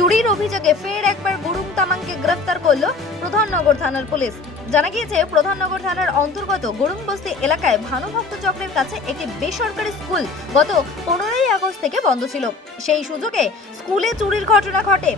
চুরির অভিযোগে ফের একবার গুরুং তামাংকে গ্রেফতার করল প্রধাননগর থানার পুলিশ। জানা গিয়েছে, প্রধাননগর থানার অন্তর্গত গুরুং বস্তি এলাকায় ভানুভক্ত চক্রের কাছে একটি বেসরকারি স্কুল গত 15ই আগস্ট থেকে বন্ধ ছিল। সেই সুযোগে স্কুলে চুরির ঘটনা ঘটে।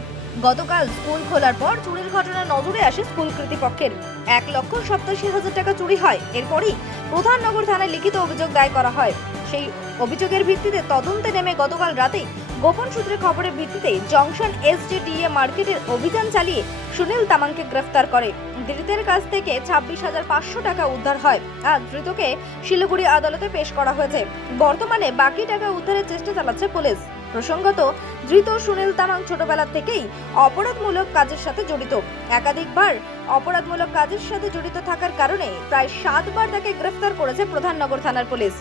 গতকাল স্কুল খোলার পর চুরির ঘটনা নজরে আসে স্কুল কর্তৃপক্ষের। 1,87,000 টাকা চুরি হয়। এরপরই প্রধাননগর থানায় লিখিত অভিযোগ দায়ের করা হয়। সেই অভিযোগের ভিত্তিতে তদন্তে নেমে গতকাল রাতে গোপন সূত্রে খবরের ভিত্তিতে জংশন এসডিডিএ মার্কেটের অভিযান চালিয়ে সুনীল তামাংকে গ্রেফতার করে। ধৃতের কাছ থেকে 26,500 টাকা উদ্ধার হয়। আর ধৃতকে শিলিগুড়ি আদালতে পেশ করা হয়েছে। বর্তমানে বাকি টাকা উদ্ধারের চেষ্টা চালাচ্ছে পুলিশ। প্রসঙ্গত, ধৃত সুনীল তামাং ছোটবেলা থেকেই অপরাধমূলক কাজের সাথে জড়িত। একাধিকবার অপরাধমূলক কাজের সাথে জড়িত থাকার কারণে প্রায় 7 বার তাকে গ্রেফতার করেছে প্রধাননগর থানার পুলিশ।